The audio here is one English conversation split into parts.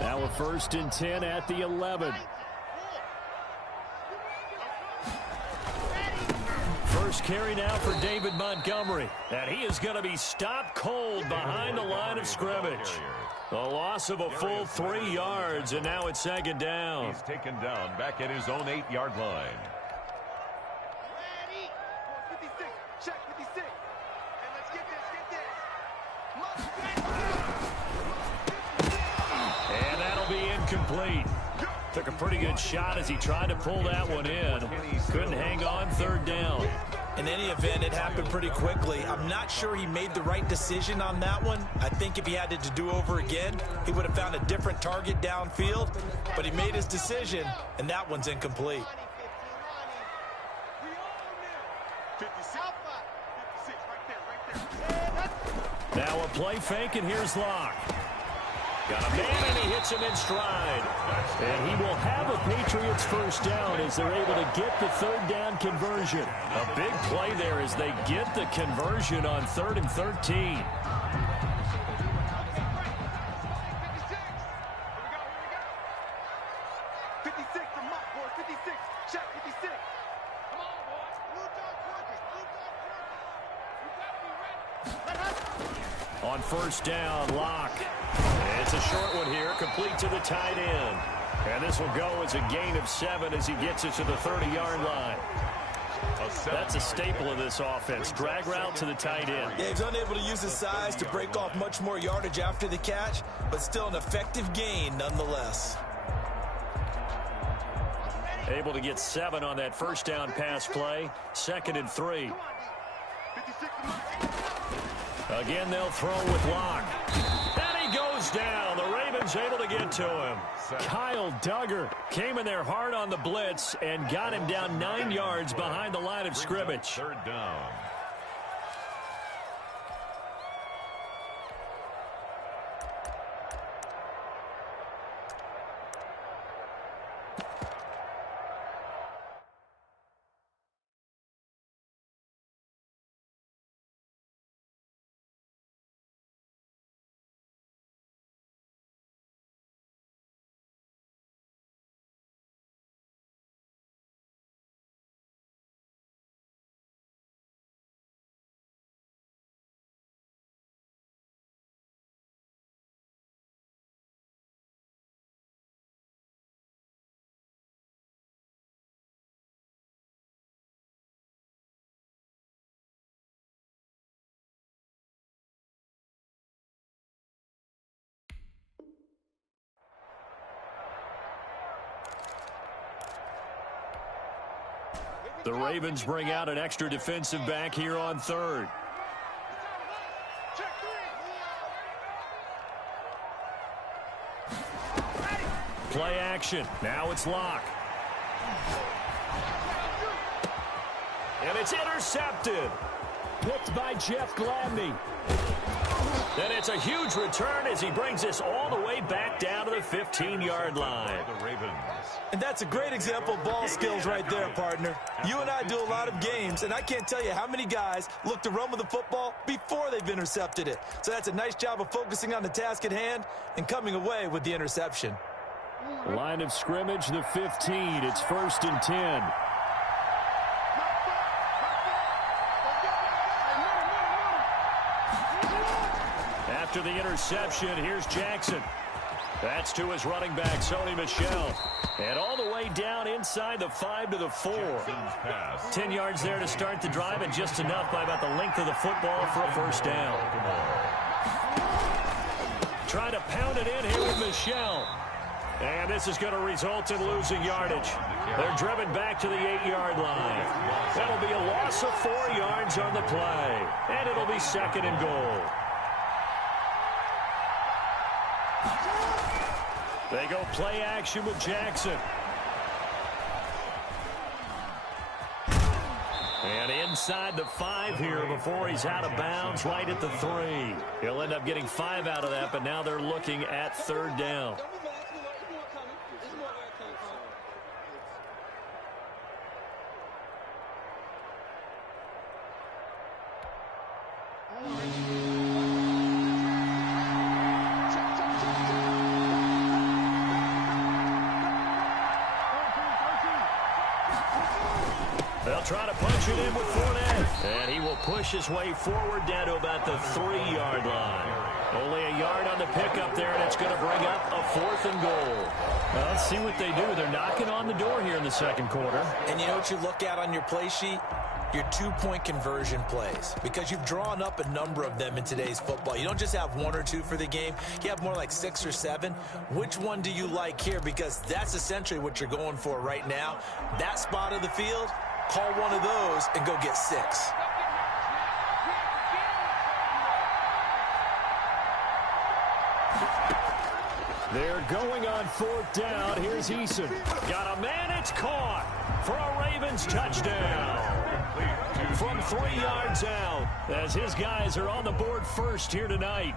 Now a 1st and 10 at the 11. First carry now for David Montgomery. And he is going to be stopped cold behind the line of scrimmage. A loss of a full 3 yards, and now it's 2nd down. He's taken down back at his own 8-yard line. And that'll be incomplete. Took a pretty good shot as he tried to pull that one in. Couldn't hang on 3rd down. In any event, it happened pretty quickly. I'm not sure he made the right decision on that one. I think if he had it to do over again, he would have found a different target downfield. But he made his decision, and that one's incomplete. Now a play fake, and here's Locke. Got a man, and he hits him in stride. And he will have a Patriots 1st down as they're able to get the 3rd down conversion. A big play there as they get the conversion on 3rd and 13. On 1st down, Locke. It's a short one here, complete to the tight end. And this will go as a gain of 7 as he gets it to the 30-yard line. That's a staple of this offense. Drag route to the tight end. Yeah, he's unable to use his size to break off much more yardage after the catch, but still an effective gain nonetheless. Able to get 7 on that 1st down pass play. 2nd and 3. Again, they'll throw with Locke. And he goes down. The Ravens able to get to him. Kyle Duggar came in there hard on the blitz and got him down 9 yards behind the line of scrimmage. 3rd down. The Ravens bring out an extra defensive back here on 3rd. Play action. Now it's Locke. And it's intercepted. Picked by Jeff Gladney. And it's a huge return as he brings this all the way back down to the 15-yard line. The Ravens. And that's a great example of ball skills right there, partner. You and I do a lot of games, and I can't tell you how many guys look to run with the football before they've intercepted it. So that's a nice job of focusing on the task at hand and coming away with the interception. Line of scrimmage, the 15. It's 1st and 10. After the interception, here's Jackson. That's to his running back, Sony Michel. And all the way down inside the 5 to the 4. 10 yards there to start the drive, and just enough by about the length of the football for a 1st down. Trying to pound it in here with Michel. And this is going to result in losing yardage. They're driven back to the 8-yard line. That'll be a loss of 4 yards on the play. And it'll be 2nd and goal. They go play action with Jackson. And inside the 5 here before he's out of bounds, right at the 3. He'll end up getting 5 out of that, but now they're looking at 3rd down. They'll try to punch it in with Fournette. And he will push his way forward down to about the 3-yard line. Only a yard on the pickup there, and it's going to bring up a 4th and goal. Well, let's see what they do. They're knocking on the door here in the second quarter. And you know what you look at on your play sheet? Your 2-point conversion plays, because you've drawn up a number of them in today's football. You don't just have 1 or 2 for the game. You have more like 6 or 7. Which one do you like here? Because that's essentially what you're going for right now. That spot of the field, call one of those and go get 6. They're going on 4th down. Here's Eason. Got a man. It's caught for a Ravens touchdown. From 3 yards out, as his guys are on the board first here tonight.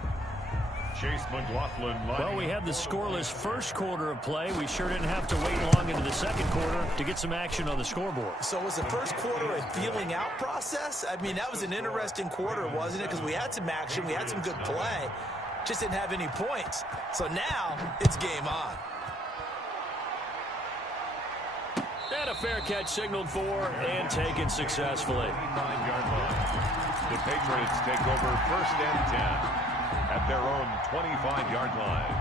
Chase McLaughlin. Well, we had the scoreless first quarter of play. We sure didn't have to wait long into the second quarter to get some action on the scoreboard. So was the first quarter a feeling out process? I mean, that was an interesting quarter, wasn't it? Because we had some action, we had some good play. Just didn't have any points. So now, it's game on. And a fair catch signaled for and taken successfully. 9-yard line. The Patriots take over 1st and 10 at their own 25-yard line.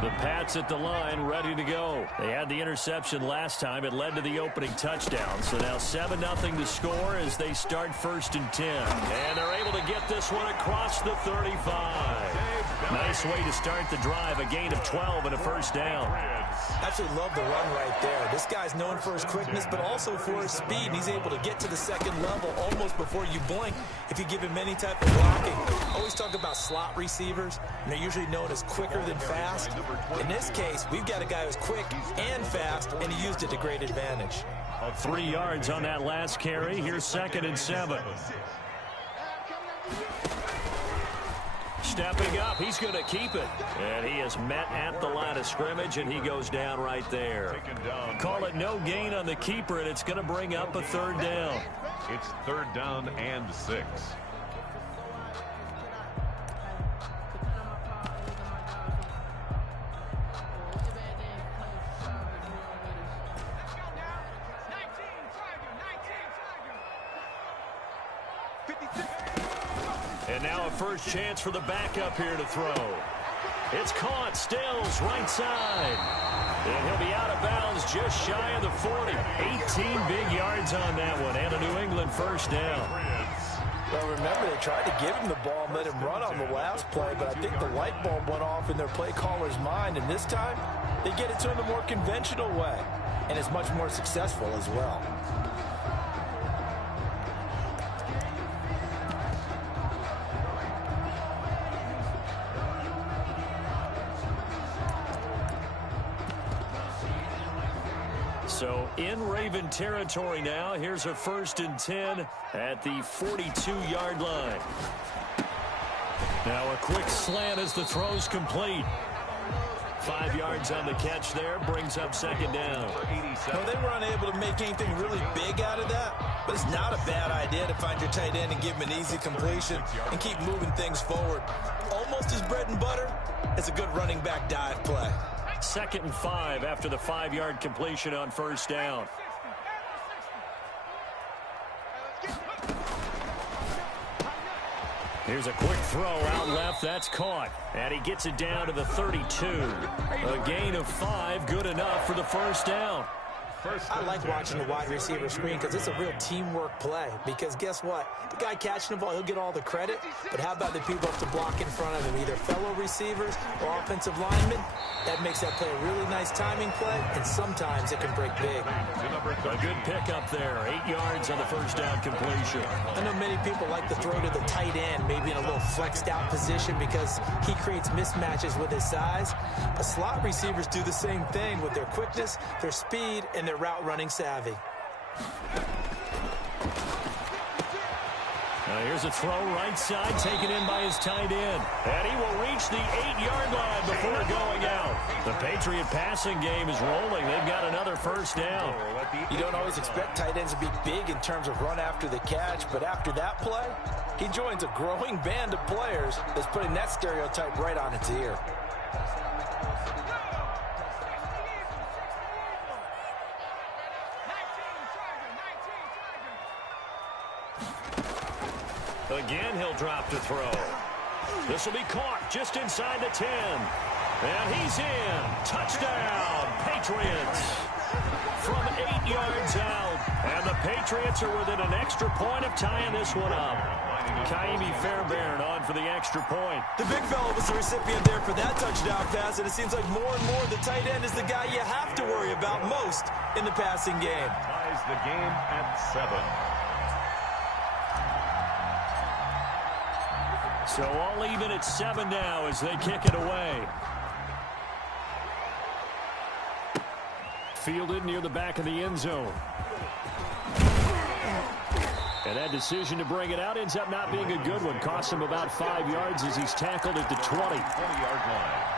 The Pats at the line, ready to go. They had the interception last time. It led to the opening touchdown. So now 7-0 to score as they start 1st and 10. And they're able to get this one across the 35. Nice way to start the drive. A gain of 12 and a 1st down. Absolutely love the run right there. This guy's known for his quickness, but also for his speed. And he's able to get to the second level almost before you blink if you give him any type of blocking. Always talk about slot receivers, and they're usually known as quicker than fast. In this case, we've got a guy who's quick and fast, and he used it to great advantage. 3 yards on that last carry. Here's 2nd and 7. Stepping up, he's going to keep it. And he is met at the line of scrimmage, and he goes down right there. Call it no gain on the keeper, and it's going to bring up a 3rd down. It's 3rd down and 6. And now a first chance for the backup here to throw. It's caught. Stills right side. And he'll be out of bounds just shy of the 40. 18 big yards on that one. And a New England 1st down. Well, remember, they tried to give him the ball and let him run on the last play, but I think the light bulb went off in their play caller's mind. And this time, they get it to him the more conventional way. And it's much more successful as well. So in Raven territory now. Here's a 1st and 10 at the 42-yard line. Now a quick slant as the throw's complete. 5 yards on the catch there, brings up 2nd down. Well, they were unable to make anything really big out of that, but it's not a bad idea to find your tight end and give him an easy completion and keep moving things forward. Almost his bread and butter. It's a good running back dive play. 2nd and 5 after the 5-yard completion on 1st down. Here's a quick throw out left. That's caught. And he gets it down to the 32. A gain of 5, good enough for the 1st down. I like watching the wide receiver screen because it's a real teamwork play. Because guess what? The guy catching the ball, he'll get all the credit. But how about the people have to block in front of him, either fellow receivers or offensive linemen? That makes that play a really nice timing play, and sometimes it can break big. A good pickup there. 8 yards on the 1st down completion. I know many people like to throw to the tight end, maybe in a little flexed out position because he creates mismatches with his size. But slot receivers do the same thing with their quickness, their speed, and their route running savvy. Here's a throw right side, taken in by his tight end. And he will reach the 8-yard line before going out. The Patriot passing game is rolling. They've got another 1st down. You don't always expect tight ends to be big in terms of run after the catch, but after that play, he joins a growing band of players that's putting that stereotype right on its ear. Again, he'll drop to throw. This will be caught just inside the 10. And he's in. Touchdown, Patriots. From 8 yards out. And the Patriots are within an extra point of tying this one up. Kaimi Fairbairn on for the extra point. The big fella was the recipient there for that touchdown pass, and it seems like more and more the tight end is the guy you have to worry about most in the passing game. Ties the game at 7. So all even at 7 now as they kick it away. Fielded near the back of the end zone. And that decision to bring it out ends up not being a good one. Costs him about 5 yards as he's tackled at the 20-yard line.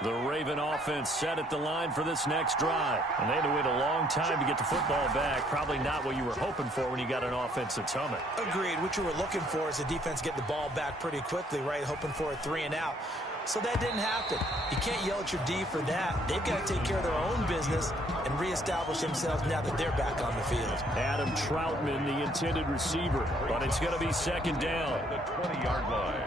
The Raven offense set at the line for this next drive. And they had to wait a long time to get the football back. Probably not what you were hoping for when you got an offense that's humming. Agreed. What you were looking for is the defense getting the ball back pretty quickly, right? Hoping for a 3 and out. So that didn't happen. You can't yell at your D for that. They've got to take care of their own business and reestablish themselves now that they're back on the field. Adam Troutman, the intended receiver. But it's going to be second down. The 20-yard line.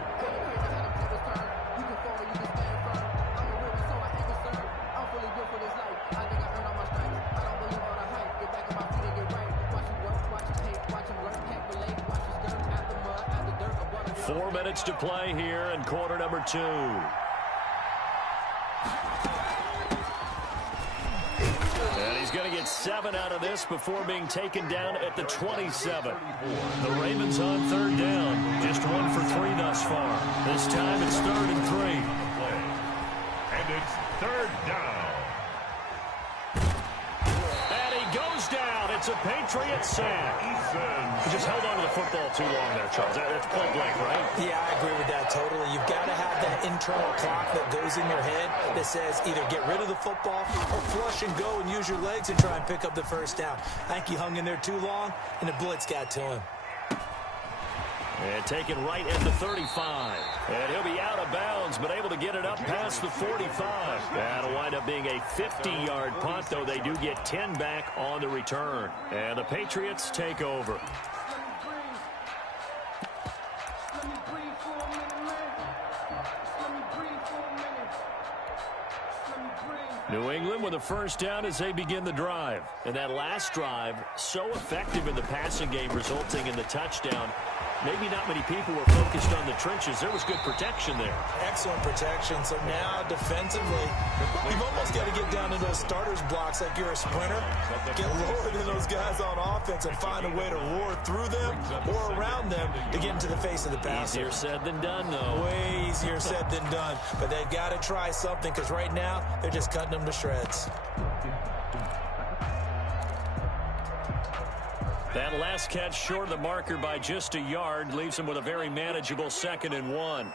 To play here in quarter number 2. And he's going to get 7 out of this before being taken down at the 27. The Ravens on 3rd down. Just 1 for 3 thus far. This time it's 3rd and 3. And it's 3rd down. And he goes down. It's a Patriot sack. He just held on to the football too long there, Charles. That's point blank, right? Yeah, I agree with that totally. You've got to have that internal clock that goes in your head that says either get rid of the football or flush and go and use your legs and try and pick up the first down. I think he hung in there too long, and the blitz got to him. And taken right at the 35. And he'll be out of bounds, but able to get it up past the 45. That'll wind up being a 50-yard punt, though they do get 10 back on the return. And the Patriots take over. New England with a first down as they begin the drive. And that last drive, so effective in the passing game, resulting in the touchdown. Maybe not many people were focused on the trenches. There was good protection there. Excellent protection. So now, defensively, you've almost got to get down to those starters blocks like you're a sprinter. Get lower than those guys on offense and find a way to roar through them or around them to get into the face of the passer. Easier said than done, though. Way easier said than done. But they've got to try something because right now, they're just cutting them to shreds. That last catch short of the marker by just a yard leaves him with a very manageable 2nd and 1.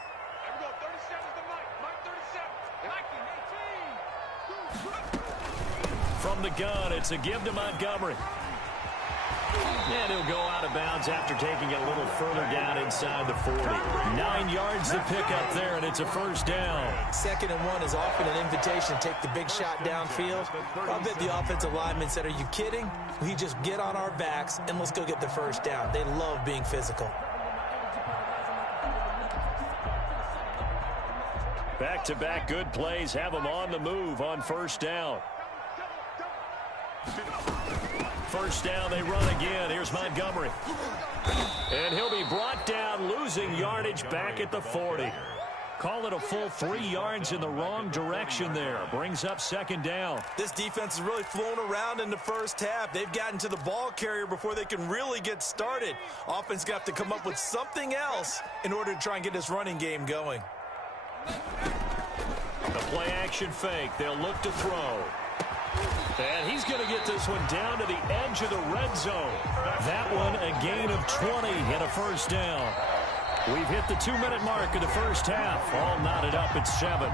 From the gun, it's a give to Montgomery. And he'll go out of bounds after taking it a little further down inside the 40. 9 yards to pick up there, and it's a first down. 2nd and 1 is often an invitation to take the big shot downfield. I bet the offensive lineman said, are you kidding? We just get on our backs, and let's go get the first down. They love being physical. Back-to-back good plays have them on the move on first down. First down, they run again. Here's Montgomery. And he'll be brought down, losing yardage back at the 40. Call it a full 3 yards in the wrong direction there. Brings up 2nd down. This defense has really flown around in the first half. They've gotten to the ball carrier before they can really get started. Offense got to come up with something else in order to try and get this running game going. The play-action fake. They'll look to throw. And he's going to get this one down to the edge of the red zone. That one a gain of 20 and a first down. We've hit the 2-minute mark of the first half. All knotted up at 7.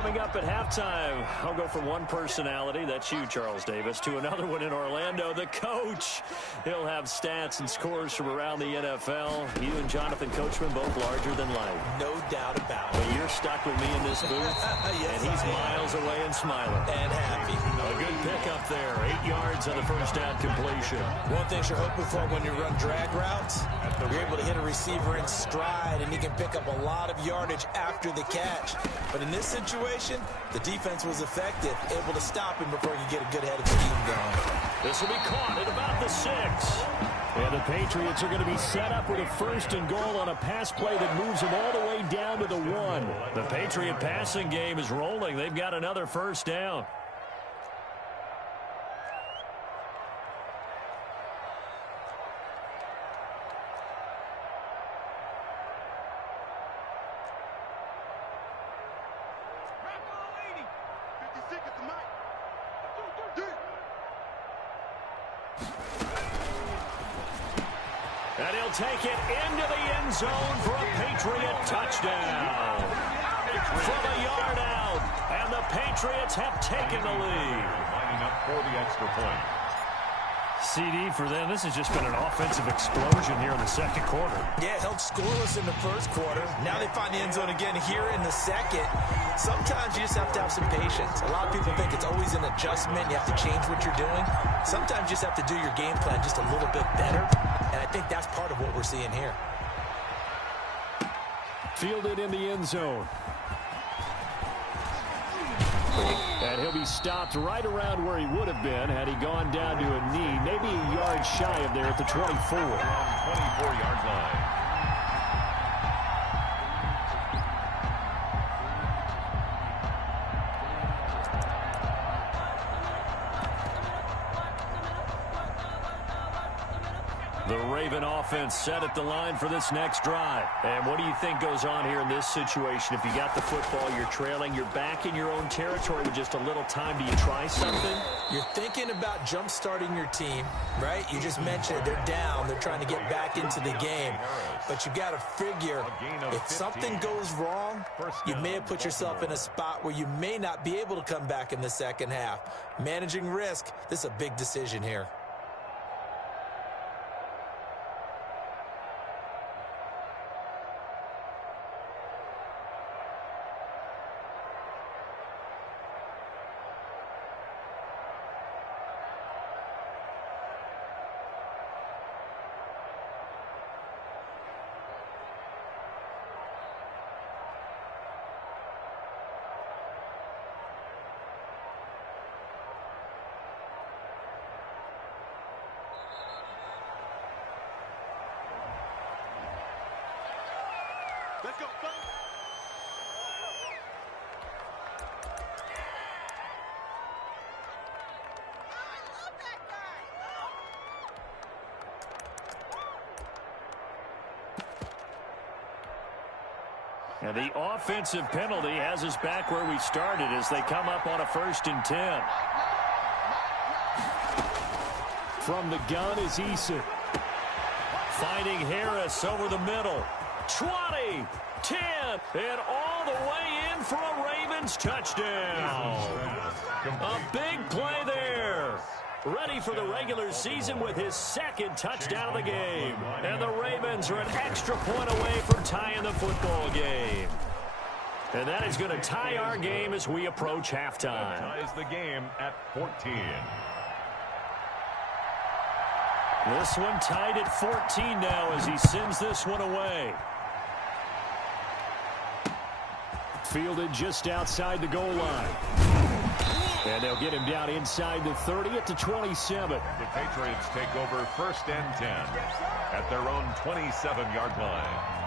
Coming up at halftime, I'll go from one personality, that's you, Charles Davis, to another one in Orlando, the coach. He'll have stats and scores from around the NFL. You and Jonathan Coachman both larger than life. No doubt about it. But you're stuck with me in this booth, yes, and he's miles away and smiling. And happy. A good pickup there, 8 yards on the first down completion. One thing you're hoping for when you run drag routes, you're able to hit a receiver in stride, and he can pick up a lot of yardage after the catch. But in this situation, the defense was effective, able to stop him before he could get a good head of steam going. This will be caught at about the 6. And the Patriots are going to be set up with a 1st and goal on a pass play that moves them all the way down to the 1. The Patriot passing game is rolling. They've got another 1st down. And he'll take it into the end zone for a Patriot touchdown. From a yard out, and the Patriots have taken the lead. Lining up for the extra point. CD for them. This has just been an offensive explosion here in the second quarter. Yeah, held scoreless in the first quarter. Now they find the end zone again here in the second. Sometimes you just have to have some patience. A lot of people think it's always an adjustment. You have to change what you're doing. Sometimes you just have to do your game plan just a little bit better. And I think that's part of what we're seeing here. Fielded in the end zone. And he'll be stopped right around where he would have been had he gone down to a knee, maybe a yard shy of there at the 24. 24-yard line. The Raven offense set at the line for this next drive. And what do you think goes on here in this situation? If you got the football, you're trailing, you're back in your own territory with just a little time. Do you try something? You're thinking about jump-starting your team, right? You just mentioned it. They're down. They're trying to get back into the game. But you got to figure, if something goes wrong, you may have put yourself in a spot where you may not be able to come back in the second half. Managing risk, this is a big decision here. Let's go. And the offensive penalty has us back where we started as they come up on a 1st and 10. From the gun is Eason. Finding Harris over the middle. 20, 10, and all the way in for a Ravens touchdown. A big play there. Ready for the regular season with his 2nd touchdown of the game. And the Ravens are an extra point away from tying the football game. And that is going to tie our game as we approach halftime. Ties the game at 14. This one tied at 14 now as he sends this one away. Fielded just outside the goal line. And they'll get him down inside the 30 at the 27. The Patriots take over 1st and 10 at their own 27-yard line.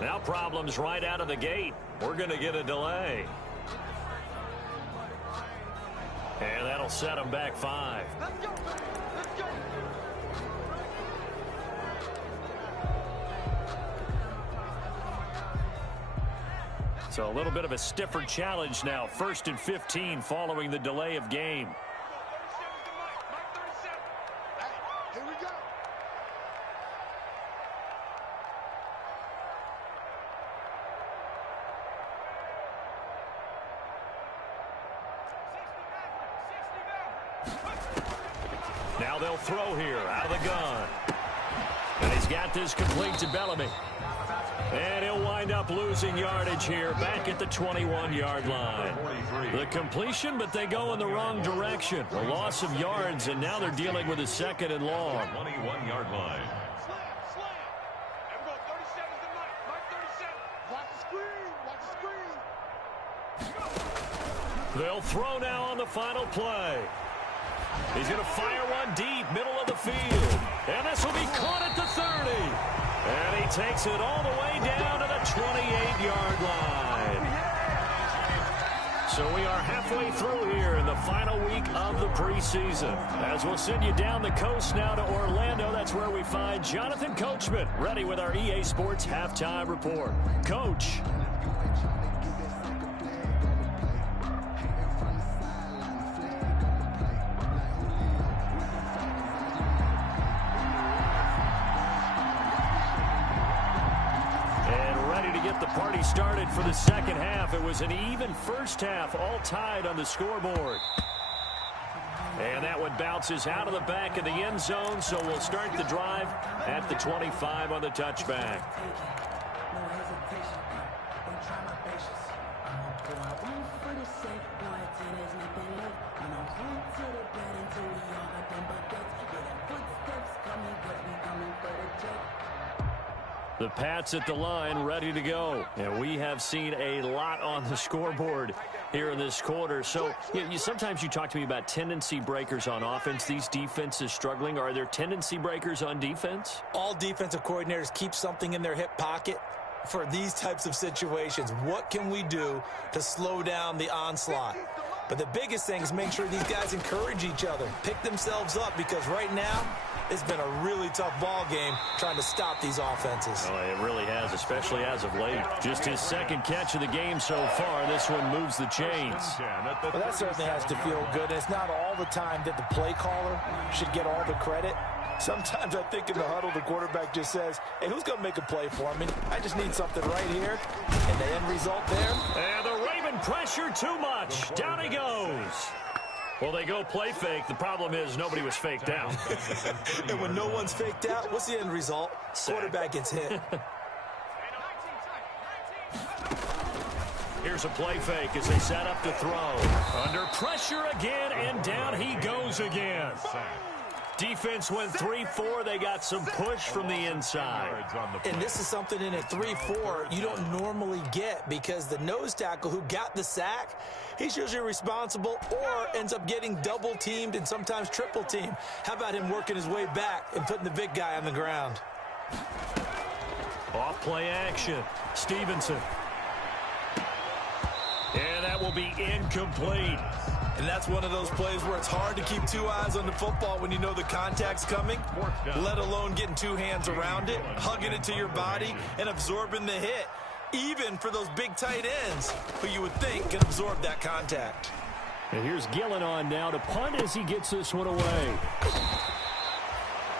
Now problems right out of the gate. We're going to get a delay. And that'll set them back 5. Let's go. Let's go. So a little bit of a stiffer challenge now. 1st and 15 following the delay of game. Here we go. Now they'll throw here out of the gun. And he's got this complete to Bellamy. And he'll wind up losing yardage here back at the 21-yard line. The completion, but they go in the wrong direction. A loss of yards, and now they're dealing with a 2nd and long. 21-yard line. Slam. Everyone, 30 seconds to Mike. 30 seconds. Watch the screen. They'll throw now on the final play. He's going to fire one deep, middle of the field. And this will be caught at the 30. And he takes it all the way down to the 28-yard line. So we are halfway through here in the final week of the preseason. As we'll send you down the coast now to Orlando, that's where we find Jonathan Coachman, ready with our EA Sports Halftime Report. Coach. The party started for the second half. It was an even first half, all tied on the scoreboard. And that one bounces out of the back of the end zone, so we'll start the drive at the 25 on the touchback. The Pats at the line, ready to go. And we have seen a lot on the scoreboard here in this quarter. So sometimes you talk to me about tendency breakers on offense. These defenses struggling. Are there tendency breakers on defense? All defensive coordinators keep something in their hip pocket for these types of situations. What can we do to slow down the onslaught? But the biggest thing is make sure these guys encourage each other, pick themselves up, because right now, it's been a really tough ball game trying to stop these offenses. Oh, it really has, especially as of late. Just his second catch of the game so far. This one moves the chains. Well, that certainly has to feel good. It's not all the time that the play caller should get all the credit. Sometimes I think in the huddle, the quarterback just says, hey, who's going to make a play for me? I just need something right here. And the end result there. And the Raven pressure too much. Down he goes. Well, they go play fake. The problem is nobody was faked out. And when no one's faked out, what's the end result? Quarterback gets hit. Here's a play fake as they set up to throw. Under pressure again, and down he goes again. Defense went 3-4. They got some push from the inside. And this is something in a 3-4 you don't normally get, because the nose tackle who got the sack, he's usually responsible or ends up getting double teamed and sometimes triple teamed. How about him working his way back and putting the big guy on the ground? Off play action. Stevenson. And that will be incomplete. And that's one of those plays where it's hard to keep two eyes on the football when you know the contact's coming, let alone getting two hands around it, hugging it to your body, and absorbing the hit, even for those big tight ends who you would think can absorb that contact. And here's Gillen on now to punt as he gets this one away.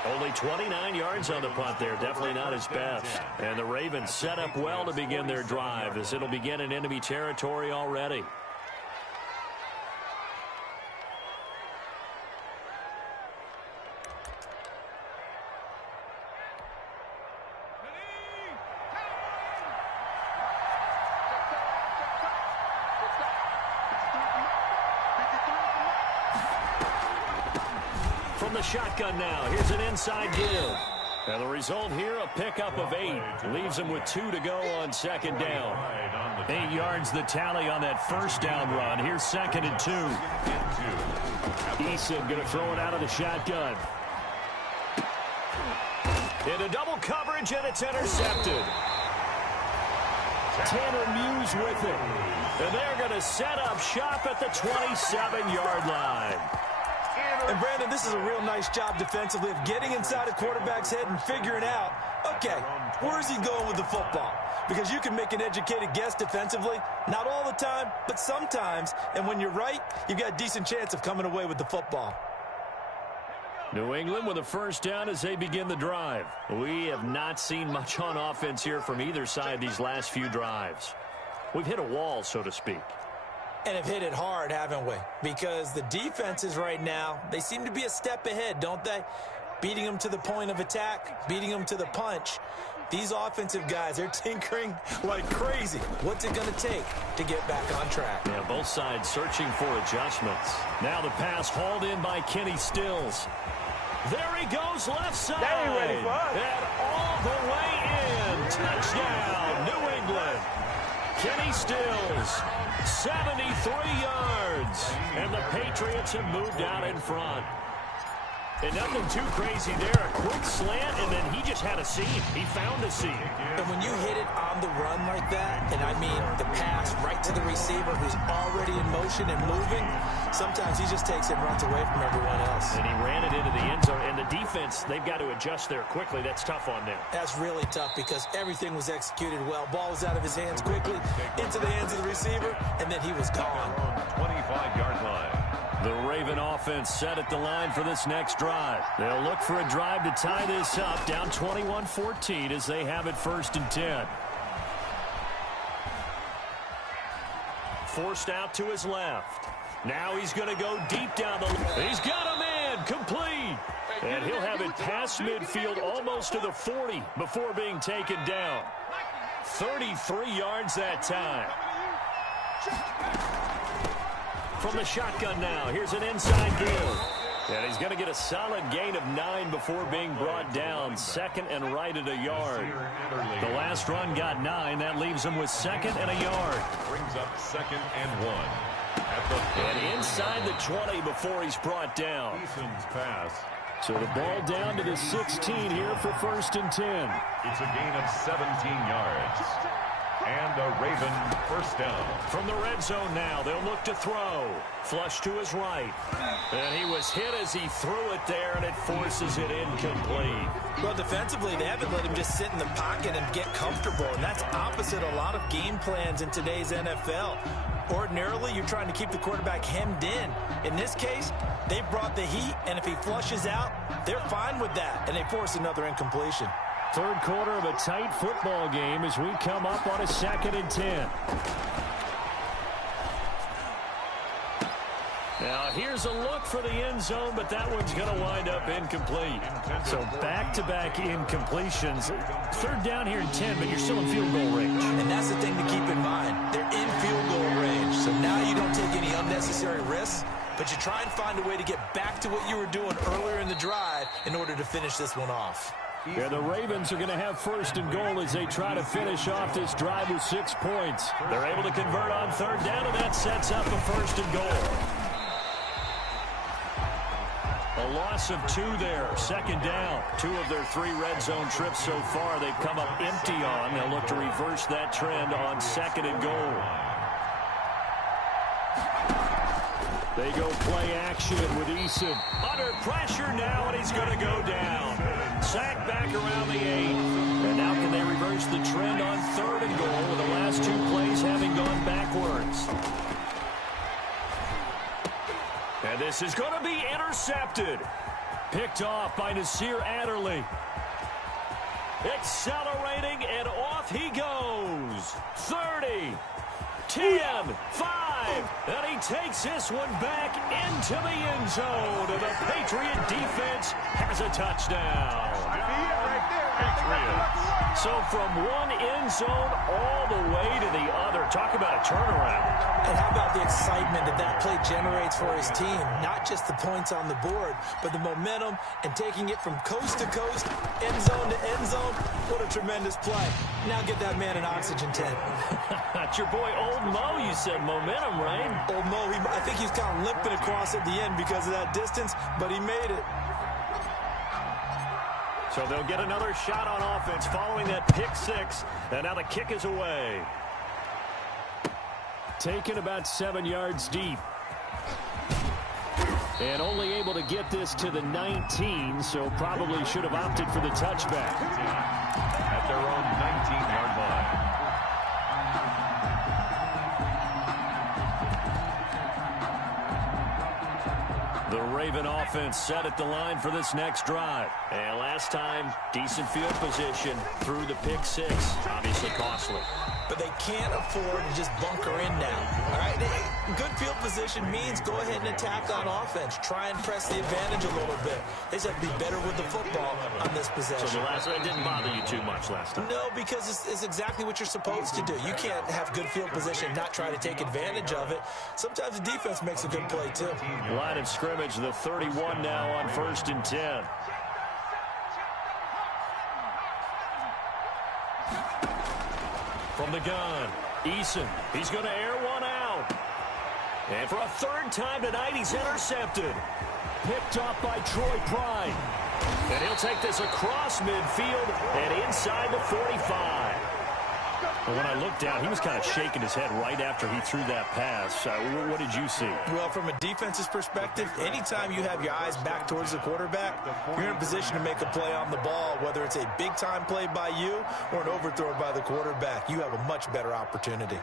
Only 29 yards on the punt there. Definitely not his best. And the Ravens set up well to begin their drive, as it'll begin in enemy territory already. From the shotgun now, here's an inside give. And the result here, a pickup of 8. Leaves him with 2 to go on second down. 8 yards the tally on that first down run. Here's 2nd and 2. Eason going to throw it out of the shotgun. Into double coverage, and it's intercepted. Tanner Muse with it. And they're going to set up shop at the 27-yard line. And, Brandon, this is a real nice job defensively of getting inside a quarterback's head and figuring out, okay, where's he going with the football? Because you can make an educated guess defensively, not all the time, but sometimes. And when you're right, you've got a decent chance of coming away with the football. New England with a first down as they begin the drive. We have not seen much on offense here from either side these last few drives. We've hit a wall, so to speak. And have hit it hard, haven't we? Because the defenses right now, they seem to be a step ahead, don't they? Beating them to the point of attack, beating them to the punch. These offensive guys, they're tinkering like crazy. What's it going to take to get back on track? Yeah, both sides searching for adjustments. Now the pass hauled in by Kenny Stills. There he goes, left side. Ready for us. And all the way in. Touchdown, New England. Kenny Stills, 73 yards. And the Patriots have moved out in front. And nothing too crazy there. A quick slant, and then he just had a seam. He found a seam. And when you hit it on the run like that, and I mean the pass right to the receiver who's already in motion and moving, sometimes he just takes it and runs away from everyone else. And he ran it into the end zone. And the defense, they've got to adjust there quickly. That's tough on them. That's really tough because everything was executed well. Ball was out of his hands quickly, into the hands of the receiver, and then he was gone. 25-yard line. The Raven offense set at the line for this next drive. They'll look for a drive to tie this up, down 21-14 as they have it 1st and 10. Forced out to his left. Now he's going to go deep down the line. He's got a man complete. And he'll have it past midfield almost to the 40 before being taken down. 33 yards that time. From the shotgun now, here's an inside give. And he's going to get a solid gain of 9 before being brought down. 2nd and right at a yard. The last run got 9. That leaves him with 2nd and a yard. Brings up 2nd and 1. At the and inside the 20 before he's brought down. Eason's pass. So the ball down to the 16 here for 1st and 10. It's a gain of 17 yards. And a Raven first down. From the red zone now, they'll look to throw. Flush to his right. And he was hit as he threw it there, and it forces it incomplete. Well, defensively, they haven't let him just sit in the pocket and get comfortable, and that's opposite a lot of game plans in today's NFL. Ordinarily, you're trying to keep the quarterback hemmed in. In this case, they brought the heat, and if he flushes out, they're fine with that, and they force another incompletion. Third quarter of a tight football game as we come up on a 2nd and 10. Now here's a look for the end zone, but that one's going to wind up incomplete. So back-to-back incompletions. 3rd down here and 10, but you're still in field goal range. And that's the thing to keep in mind. They're in field goal range, so now you don't take any unnecessary risks, but you try and find a way to get back to what you were doing earlier in the drive in order to finish this one off. Yeah, the Ravens are going to have 1st and goal as they try to finish off this drive with 6 points. They're able to convert on 3rd down, and that sets up a 1st and goal. A loss of 2 there, 2nd down. 2 of their 3 red zone trips so far they've come up empty on. They'll look to reverse that trend on 2nd and goal. They go play action with Eason. Under pressure now, and he's going to go down. Sacked back around the 8. And now can they reverse the trend on 3rd and goal with the last 2 plays having gone backwards. And this is going to be intercepted. Picked off by Nasir Adderley. Accelerating, and off he goes. 30. 10, 5, and he takes this one back into the end zone, and the Patriot defense has a touchdown. So from one end zone all the way to the other. Talk about a turnaround. And how about the excitement that that play generates for his team? Not just the points on the board, but the momentum and taking it from coast to coast, end zone to end zone. What a tremendous play. Now get that man an oxygen tent. That's your boy Old Mo, you said. Momentum, right? Old Mo, I think he was kind of limping across at the end because of that distance, but he made it. So they'll get another shot on offense following that pick 6, and now the kick is away. Taken about 7 yards deep. And only able to get this to the 19, so probably should have opted for the touchback. At their own 19-yard line. The Raven offense set at the line for this next drive. And last time, decent field position through the pick six. Obviously costly. But they can't afford to just bunker in now. All right, good field position means go ahead and attack on offense. Try and press the advantage a little bit. They just have to be better with the football on this possession. So the last one didn't bother you too much last time? No, because it's exactly what you're supposed to do. You can't have good field position and not try to take advantage of it. Sometimes the defense makes a good play, too. Line of scrimmage, the 31 now on 1st and 10. From the gun, Eason. He's going to air one out. And for a third time tonight, he's intercepted. Picked off by Troy Pride. And he'll take this across midfield and inside the 45. But when I looked down, he was kind of shaking his head right after he threw that pass. What did you see? Well, from a defense's perspective, anytime you have your eyes back towards the quarterback, you're in a position to make a play on the ball, whether it's a big-time play by you or an overthrow by the quarterback. You have a much better opportunity.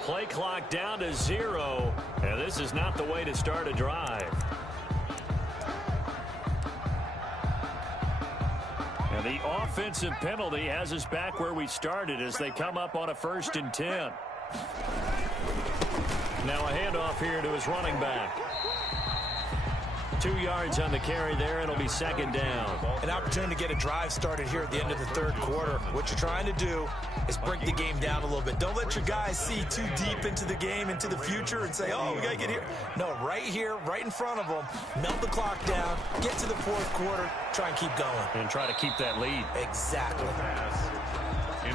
Play clock down to 0, and this is not the way to start a drive. And the offensive penalty has us back where we started as they come up on a 1st and 10. Now a handoff here to his running back. 2 yards on the carry there. It'll be 2nd down. An opportunity to get a drive started here at the end of the 3rd quarter. What you're trying to do is break the game down a little bit. Don't let your guys see too deep into the game, into the future, and say, oh, we got to get here. No, right here, right in front of them, melt the clock down, get to the 4th quarter, try and keep going. And try to keep that lead. Exactly.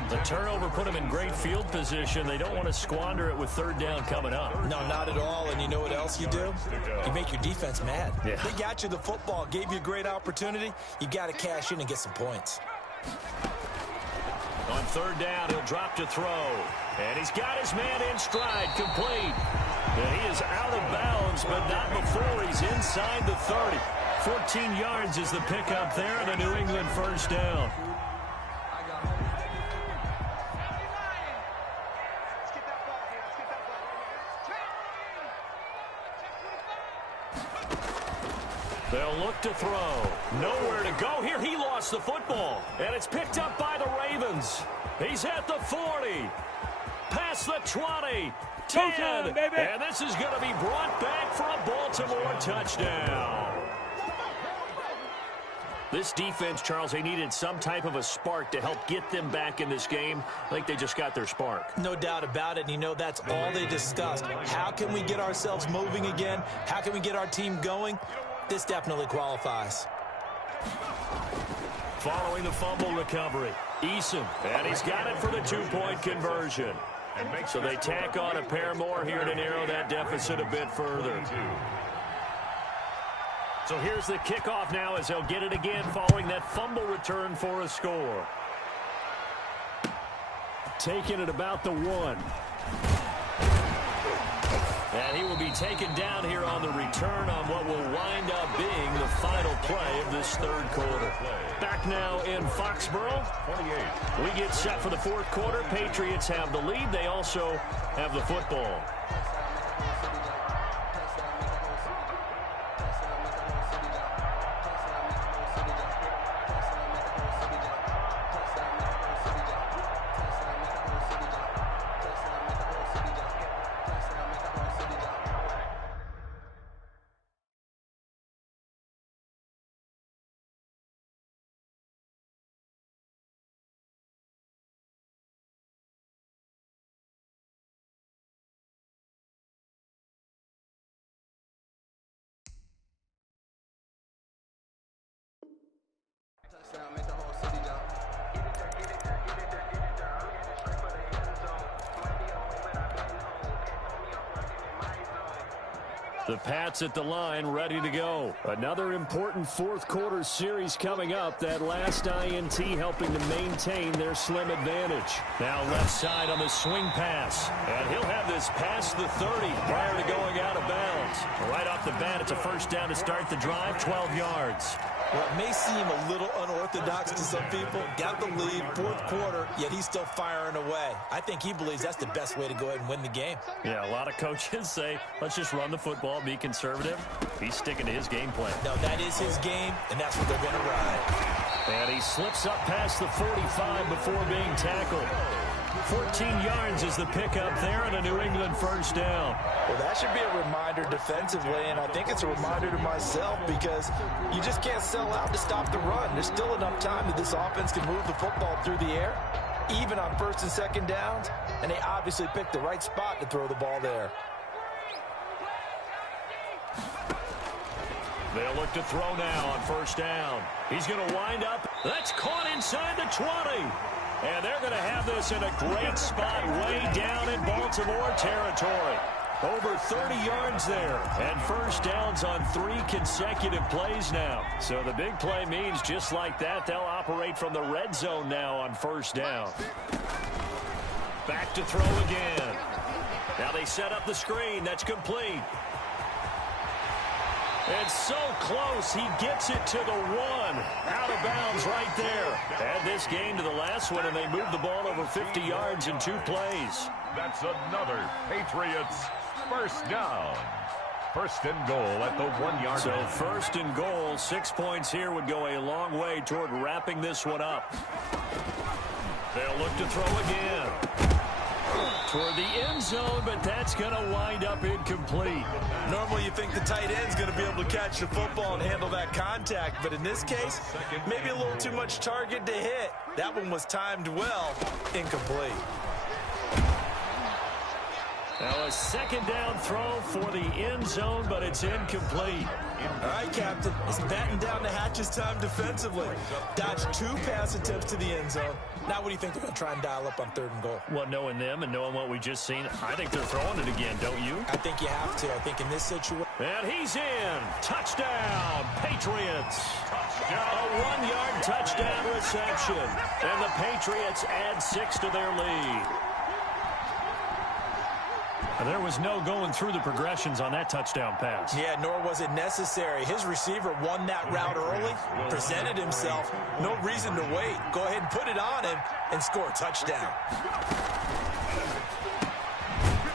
The turnover put them in great field position. They don't want to squander it with 3rd down coming up. No, not at all. And you know what else you do? You make your defense mad. Yeah. They got you the football, gave you a great opportunity. You got to cash in and get some points. On 3rd down, he'll drop to throw. And he's got his man in stride, complete. And he is out of bounds, but not before he's inside the 30. 14 yards is the pickup there, and a New England 1st down. They'll look to throw. Nowhere to go here. He lost the football. And it's picked up by the Ravens. He's at the 40. Past the 20. 10. And this is going to be brought back for a Baltimore touchdown. This defense, Charles, they needed some type of a spark to help get them back in this game. I think they just got their spark. No doubt about it. And you know, that's all they discussed. How can we get ourselves moving again? How can we get our team going? This definitely qualifies. Following the fumble recovery, Eason, and he's got it for the 2-point conversion. So they tack on a pair more here to narrow that deficit a bit further. So here's the kickoff now as they'll get it again following that fumble return for a score. Taking it about the 1. And he will be taken down here on the return on what will wind up being the final play of this 3rd quarter. Back now in Foxborough. 28. We get set for the 4th quarter. Patriots have the lead. They also have the football. The Pats at the line, ready to go. Another important fourth quarter series coming up. That last INT helping to maintain their slim advantage. Now left side on the swing pass. And he'll have this past the 30 prior to going out of bounds. Right off the bat, it's a first down to start the drive, 12 yards. Well, it may seem a little unorthodox to some people. Got the lead, fourth quarter, yet he's still firing away. I think he believes that's the best way to go ahead and win the game. Yeah, a lot of coaches say, let's just run the football, be conservative. He's sticking to his game plan. No, that is his game, and that's what they're going to ride. And he slips up past the 45 before being tackled. 14 yards is the pickup there and a New England first down. Well, that should be a reminder defensively, and I think it's a reminder to myself because you just can't sell out to stop the run. There's still enough time that this offense can move the football through the air, even on first and second downs, and they obviously picked the right spot to throw the ball there. They'll look to throw now on first down. He's going to wind up. That's caught inside the 20. And they're going to have this in a great spot way down in Baltimore territory. Over 30 yards there. And first downs on 3 consecutive plays now. So the big play means just like that, they'll operate from the red zone now on first down. Back to throw again. Now they set up the screen. That's complete. It's so close, he gets it to the 1. Out of bounds right there. Add this game to the last one, and they moved the ball over 50 yards in 2 plays. That's another Patriots first down. First and goal at the 1-yard So line. first and goal, 6 points here would go a long way toward wrapping this one up. They'll look to throw again. Toward the end zone, but that's going to wind up incomplete. Normally you think the tight end's going to be able to catch the football and handle that contact, but in this case, maybe a little too much target to hit. That one was timed well, incomplete. Now a second down throw for the end zone, but it's incomplete. All right, Captain, it's batten down the hatches time defensively. Dodged 2 pass attempts to the end zone. Now what do you think they're going to try and dial up on 3rd and goal? Well, knowing them and knowing what we just seen, I think they're throwing it again, don't you? I think you have to. I think in this situation. And he's in. Touchdown, Patriots. A 1-yard touchdown reception. And the Patriots add 6 to their lead. There was no going through the progressions on that touchdown pass. Yeah, nor was it necessary. His receiver won that route early, presented himself. No reason to wait. Go ahead and put it on him and score a touchdown.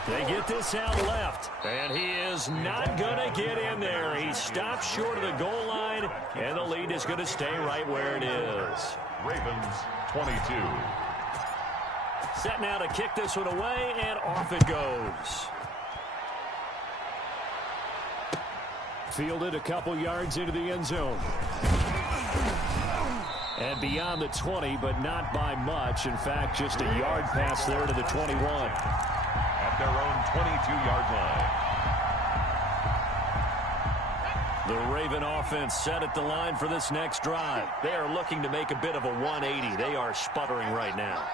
They get this out left, and he is not going to get in there. He stops short of the goal line, and the lead is going to stay right where it is. Ravens 22. Set now to kick this one away, and off it goes. Fielded a couple yards into the end zone. And beyond the 20, but not by much. In fact, just a yard pass there to the 21. At their own 22-yard line. The Raven offense set at the line for this next drive. They are looking to make a bit of a 180. They are sputtering right now.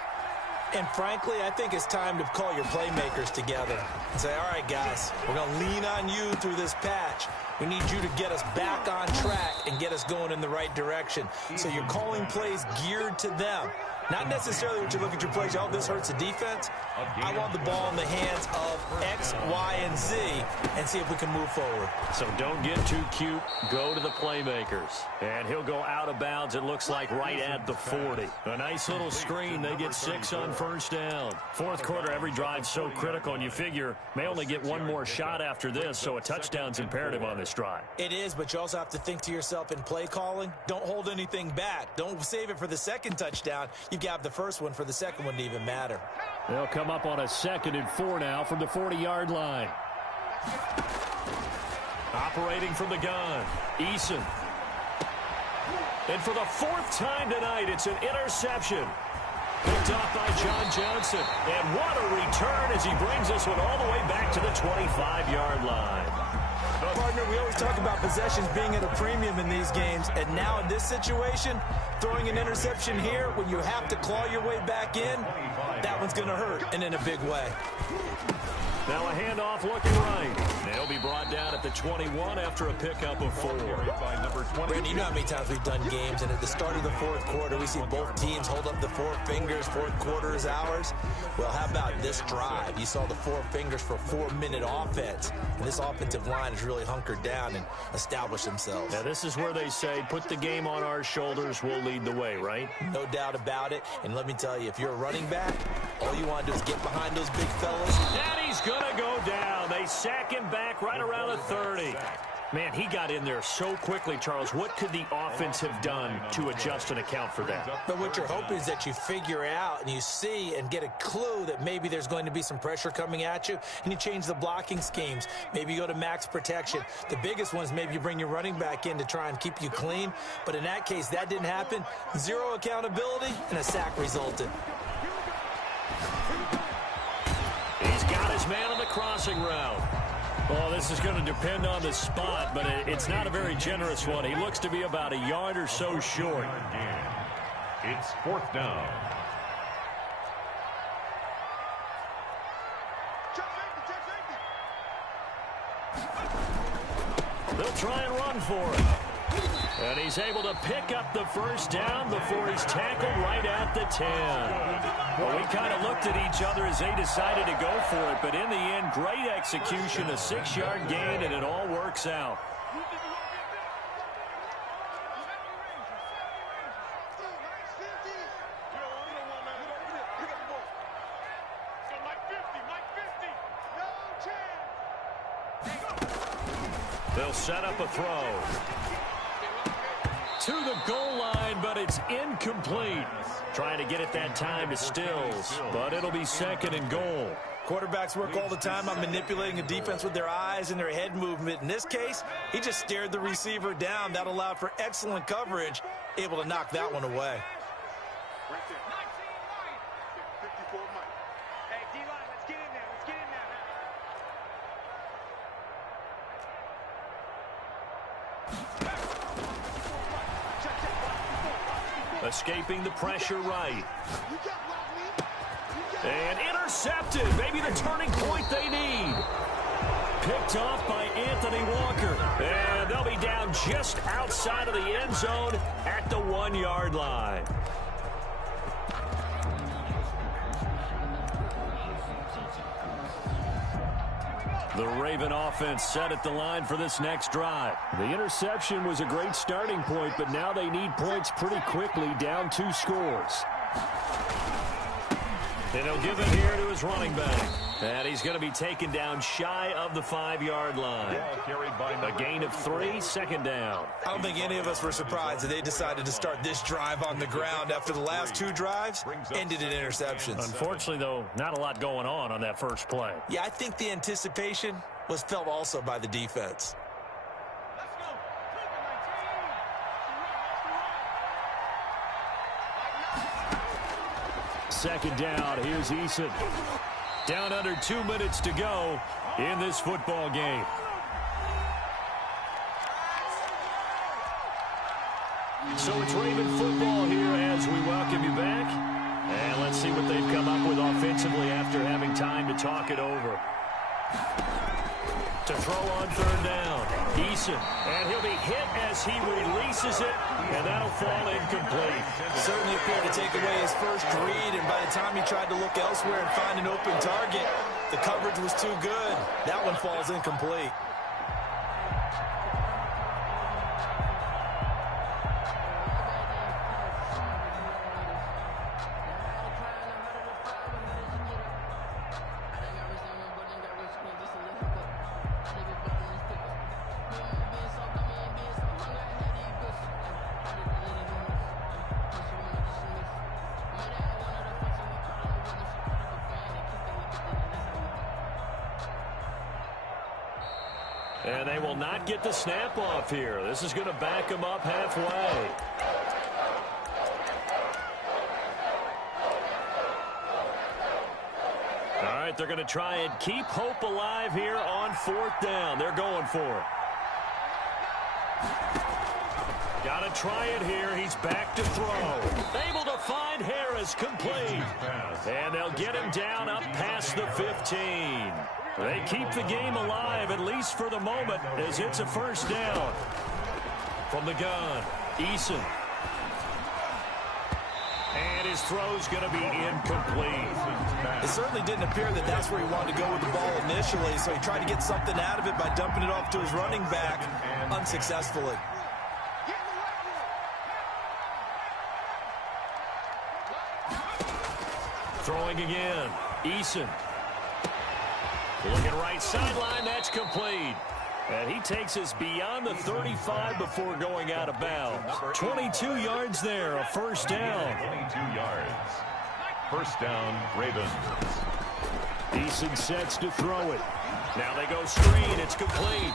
And frankly, I think it's time to call your playmakers together and say, all right, guys, we're going to lean on you through this patch. We need you to get us back on track and get us going in the right direction. So you're calling plays geared to them. Not necessarily when you look at your plays, oh, this hurts the defense. I want the ball in the hands of X, Y, and Z and see if we can move forward. So don't get too cute. Go to the playmakers. And he'll go out of bounds, it looks like, right at the 40. A nice little screen. They get 6 on first down. Fourth quarter, every drive's so critical, and you figure may only get one more shot after this, so a touchdown's imperative on this drive. It is, but you also have to think to yourself in play calling, don't hold anything back. Don't save it for the second touchdown. You've got the first one for the second one to even matter. They'll come up on a 2nd and 4 now from the 40-yard line. Operating from the gun, Eason. And for the 4th time tonight, it's an interception. Picked off by John Johnson. And what a return as he brings this one all the way back to the 25-yard line. Partner, we always talk about possessions being at a premium in these games, and now in this situation, throwing an interception here when you have to claw your way back in, that one's going to hurt, and in a big way. Now a handoff looking right. They'll be brought down at the 21 after a pickup of 4. Randy, you know how many times we've done games, and at the start of the fourth quarter, we see both teams hold up the 4 fingers, fourth quarter is ours. Well, how about this drive? You saw the 4 fingers for 4-minute offense, and this offensive line has really hunkered down and established themselves. Now, this is where they say, put the game on our shoulders, we'll lead the way, right? No doubt about it, and let me tell you, if you're a running back, all you want to do is get behind those big fellas. And he's going to go down. They sack him back right around the 30. Man, he got in there so quickly, Charles. What could the offense have done to adjust and account for that? But what you're hoping is that you figure out and you see and get a clue that maybe there's going to be some pressure coming at you, and you change the blocking schemes. Maybe you go to max protection. The biggest one is maybe you bring your running back in to try and keep you clean. But in that case, that didn't happen. 0 accountability, and a sack resulted. He's got his man on the crossing route. Well, this is going to depend on the spot, but it's not a very generous one. He looks to be about a yard or so short. It's 4th down. They'll try and run for it. And he's able to pick up the first down before he's tackled right at the 10. Well, we kind of looked at each other as they decided to go for it, but in the end, great execution, a 6-yard gain, and it all works out. They'll set up a throw to the goal line, but it's incomplete. Trying to get it that time to Stills, but it'll be 2nd and goal. Quarterbacks work all the time on manipulating a defense with their eyes and their head movement. In this case, he just stared the receiver down. That allowed for excellent coverage, able to knock that one away. Right there. 54 Mike. Hey, D-line, let's get in there. Let's get in there now. Escaping the pressure right. And intercepted. Maybe the turning point they need. Picked off by Anthony Walker. And they'll be down just outside of the end zone at the 1-yard line. The Raven offense set at the line for this next drive. The interception was a great starting point, but now they need points pretty quickly, down 2 scores. And he'll give it here to his running back. And he's going to be taken down shy of the 5-yard line. A gain of 3, 2nd down. I don't think any of us were surprised that they decided to start this drive on the ground after the last 2 drives ended in interceptions. Unfortunately, though, not a lot going on that first play. Yeah, I think the anticipation was felt also by the defense. Second down, here's Eason. Down under 2 minutes to go in this football game. So it's Raven football here as we welcome you back. And let's see what they've come up with offensively after having time to talk it over. To throw on 3rd down, Eason. And he'll be hit as he releases it, and that'll fall incomplete. Certainly appeared to take away his first read, and by the time he tried to look elsewhere and find an open target, the coverage was too good. That one falls incomplete. And they will not get the snap off here. This is going to back them up halfway. All right, they're going to try and keep hope alive here on 4th down. They're going for it. Got to try it here. He's back to throw. Able to find Harris, complete. And they'll get him down up past the 15. They keep the game alive, at least for the moment, as it's a first down. From the gun, Eason. And his throw's going to be incomplete. It certainly didn't appear that that's where he wanted to go with the ball initially, so he tried to get something out of it by dumping it off to his running back unsuccessfully. Throwing again, Eason. Looking right sideline, that's complete. And he takes us beyond the 35 before going out of bounds. 22 yards there, a first down. 22 yards. First down, Ravens. Eason sets to throw it. Now they go screen, it's complete.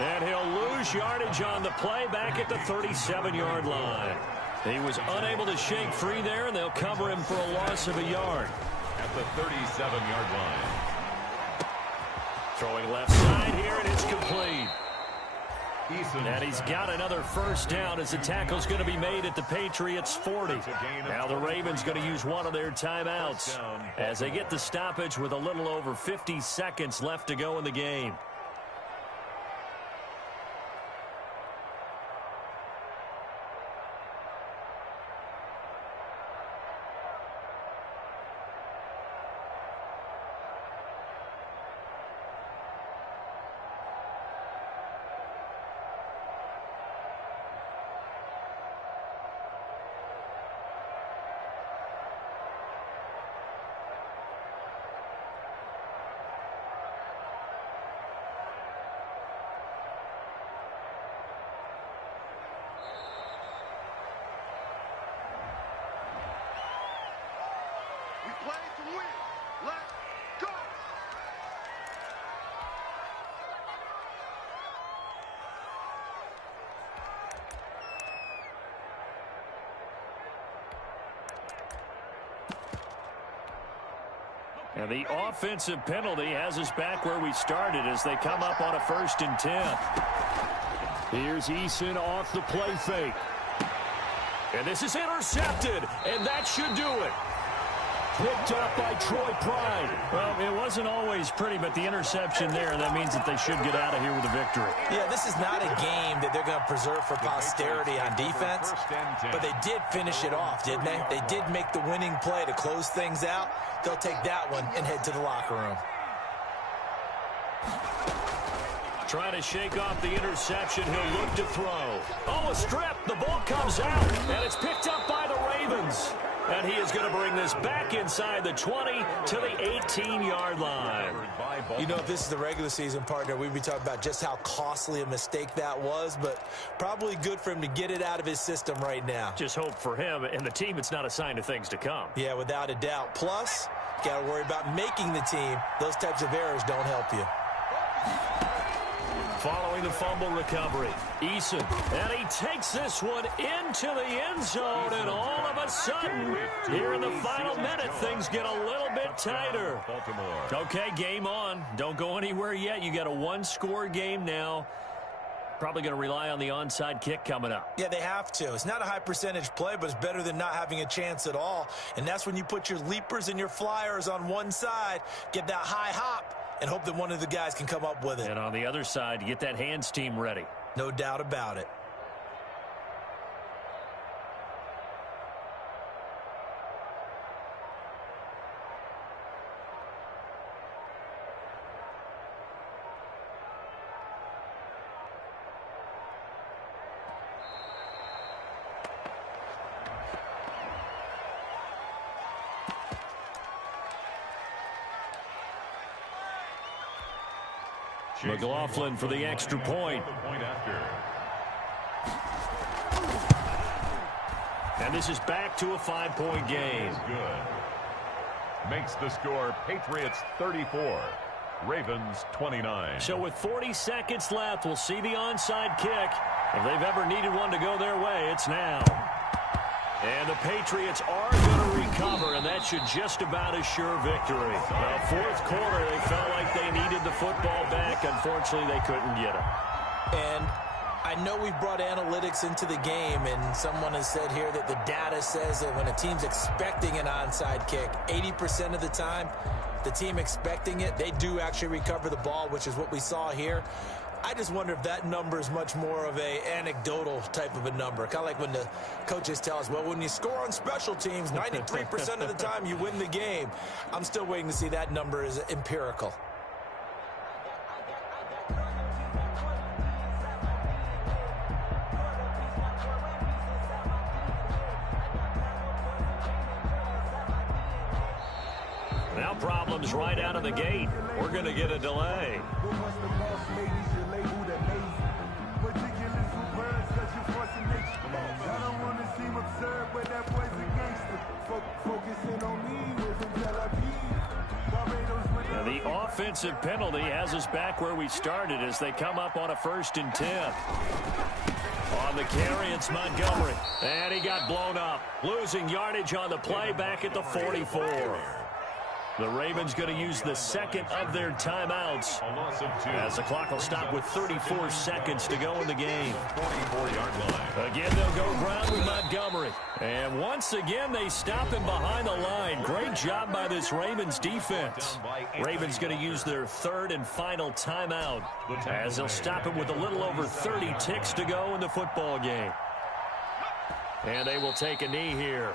And he'll lose yardage on the play back at the 37-yard line. He was unable to shake free there, and they'll cover him for a loss of a yard. At the 37-yard line. Throwing left side here, and it's complete. And he's got another first down as the tackle's going to be made at the Patriots' 40. Now the Ravens going to use one of their timeouts as they get the stoppage with a little over 50 seconds left to go in the game. Play to win. Let's go. And the offensive penalty has us back where we started as they come up on a 1st and 10. Here's Eason off the play fake. And this is intercepted, and that should do it. Picked up by Troy Pride. Well, it wasn't always pretty, but the interception there, that means that they should get out of here with a victory. Yeah, this is not a game that they're going to preserve for posterity on defense, but they did finish it off, didn't they? They did make the winning play to close things out. They'll take that one and head to the locker room. Trying to shake off the interception. He'll look to throw. Oh, a strip. The ball comes out, and it's picked up by the Ravens. And he is going to bring this back inside the 20 to the 18-yard line. You know, if this is the regular season, partner, we'd be talking about just how costly a mistake that was, but probably good for him to get it out of his system right now. Just hope for him and the team it's not a sign of things to come. Yeah, without a doubt. Plus, got to worry about making the team. Those types of errors don't help you. Following the fumble recovery, Eason, and he takes this one into the end zone, and all of a sudden, here in the final minute, things get a little bit tighter. Okay, game on. Don't go anywhere yet. You got a one-score game now. Probably going to rely on the onside kick coming up. Yeah, they have to. It's not a high percentage play, but it's better than not having a chance at all. And that's when you put your leapers and your flyers on one side, get that high hop, and hope that one of the guys can come up with it. And on the other side, get that hands team ready. No doubt about it. McLaughlin for the extra point. And this is back to a 5-point game. Good. Makes the score Patriots 34, Ravens 29. So with 40 seconds left, we'll see the onside kick. If they've ever needed one to go their way, it's now. And the Patriots are going to recover, and that should just about assure victory. Fourth quarter, they felt like they needed the football back. Unfortunately, they couldn't get it. And I know we've brought analytics into the game, and someone has said here that the data says that when a team's expecting an onside kick, 80% of the time, the team expecting it, they do actually recover the ball, which is what we saw here. I just wonder if that number is much more of a anecdotal type of a number. Kind of like when the coaches tell us, well, when you score on special teams, 93% of the time you win the game. I'm still waiting to see that number is empirical. Now problems right out of the gate. We're going to get a delay. Now the offensive penalty has us back where we started as they come up on a 1st and 10. On the carry, it's Montgomery. And he got blown up. Losing yardage on the play back at the 44. The Ravens going to use the second of their timeouts as the clock will stop with 34 seconds to go in the game. 44-yard line. Again, they'll go ground with Montgomery. And once again, they stop him behind the line. Great job by this Ravens defense. Ravens going to use their 3rd and final timeout as they'll stop him with a little over 30 ticks to go in the football game. And they will take a knee here.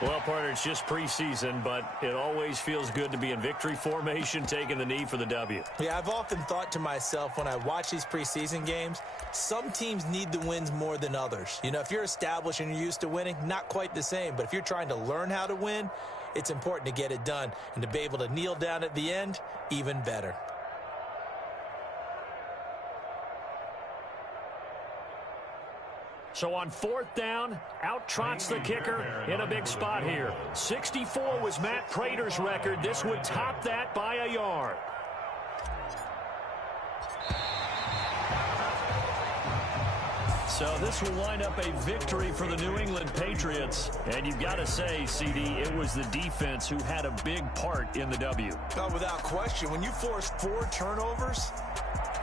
Well, partner, it's just preseason, but it always feels good to be in victory formation, taking the knee for the W. Yeah, I've often thought to myself when I watch these preseason games, some teams need the wins more than others. You know, if you're established and you're used to winning, not quite the same. But if you're trying to learn how to win, it's important to get it done. And to be able to kneel down at the end, even better. So on 4th down, out trots the kicker in a big spot here. 64 was Matt Prater's record. This would top that by a yard. So this will wind up a victory for the New England Patriots. And you've got to say, CD, it was the defense who had a big part in the W. Oh, without question. When you force 4 turnovers,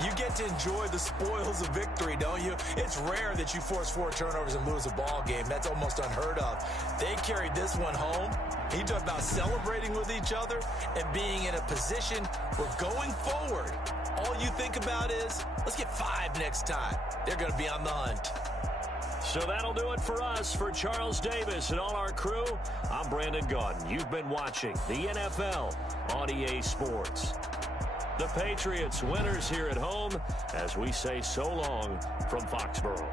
you get to enjoy the spoils of victory, don't you? It's rare that you force 4 turnovers and lose a ball game. That's almost unheard of. They carried this one home. He talked about celebrating with each other and being in a position where going forward, all you think about is, let's get 5 next time. They're going to be on the hunt. So that'll do it for us. For Charles Davis and all our crew, I'm Brandon Gaudin. You've been watching the NFL on EA Sports. The Patriots winners here at home as we say so long from Foxborough.